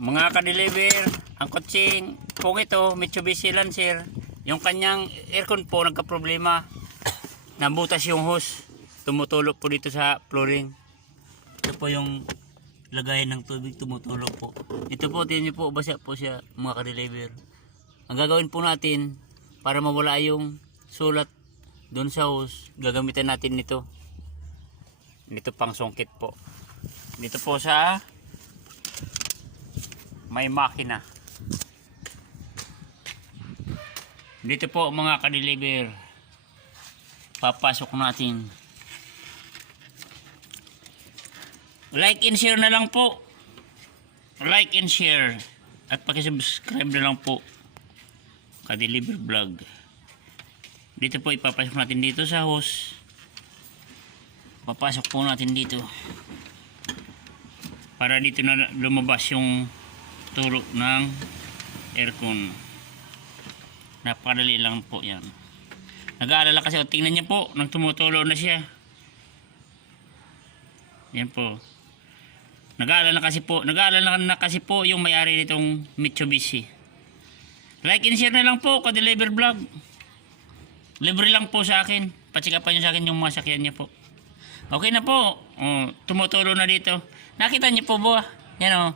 Mga ka-deliver, ang kutsing po ito, Mitsubishi Lancer, yung kanyang aircon po nagka-problema. Nabutas yung hose. Tumutulog po dito sa flooring. Ito po yung lagayan ng tubig tumutulog po. Ito po, tingnan niyo po, basa po siya mga ka-deliver. Ang gagawin po natin para mawala yung sulat doon sa hose, gagamitan natin nito. Dito pang sungkit po. Dito po sa may makina. Dito po mga ka-deliver. Papasok natin. Like and share na lang po. Like and share. At pakisubscribe na lang po. Ka-deliver vlog. Dito po ipapasok natin dito sa host. Papasok po natin dito. Para dito na lumabas yung turo ng aircon. Napakadali lang po yan. Nag-aalala kasi, o, tingnan niyo po, nang tumutulo na siya. Yan po. Nag-aalala kasi po, nag-aalala na kasi po yung may-ari nitong Mitsubishi. Like and share na lang po, ka-deliver vlog. Libre lang po sa akin. Patsikapan niyo sa akin yung masakyan niya po. Okay na po. Oh, tumutulo na dito. Nakita niyo po ba? Yan oh.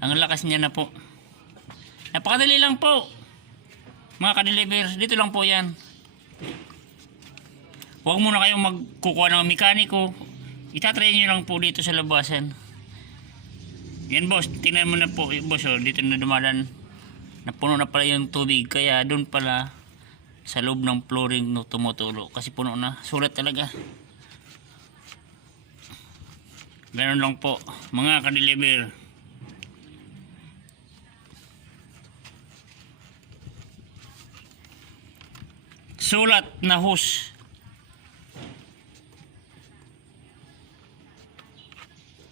Ang lakas niya na po. Napakadali lang po. Mga ka-deliver, dito lang po yan. Huwag muna kayong magkukuha ng mekaniko. Itatry nyo lang po dito sa labasan. Yan boss, tingnan mo na po, boss, oh, dito na dumadan. Napuno na pala yung tubig, kaya doon pala sa loob ng flooring no tumutulo kasi puno na sulat talaga Ganun lang po, mga ka-deliver. Sulat na hose.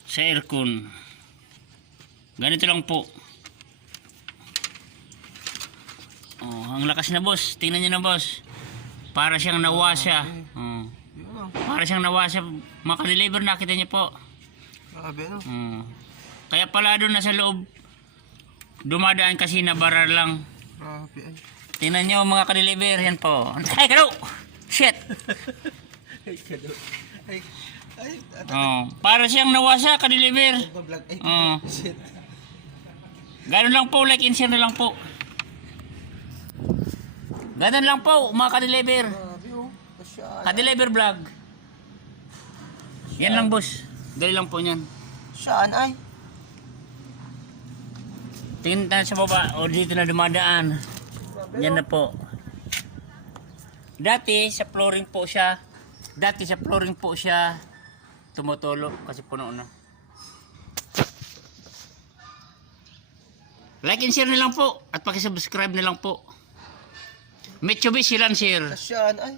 Sa aircon. Ganito lang po. Oh, ang lakas na boss. Tingnan niyo na boss. Para siyang nawasa. Oh. Para siyang nawasa. Makadeliver nakita niyo po. Grabe no. Mm. Kaya pala doon nasa loob, dumadaan kasi na barar lang. Grabe. Tingnan nyo mga ka-deliver, yan po. Ay, karo! Shit! Ay, kado. Ay, ay, Oh, para siyang nawasa, ka-deliver. Oo. shit. Ganun lang po, like and share na lang po. Ganun lang po, mga ka-deliver. Oh. Ka-deliver vlog. Yan lang, boss. Dali lang po yan. Saan ay? Tingnan sa baba, o dito na dumadaan. Yan na po. Dati sa flooring po siya. Dati sa flooring po siya tumutulo kasi puno na. Like and share na lang po at pakisubscribe na lang po. Mitsubishi Lancer. Saan ay?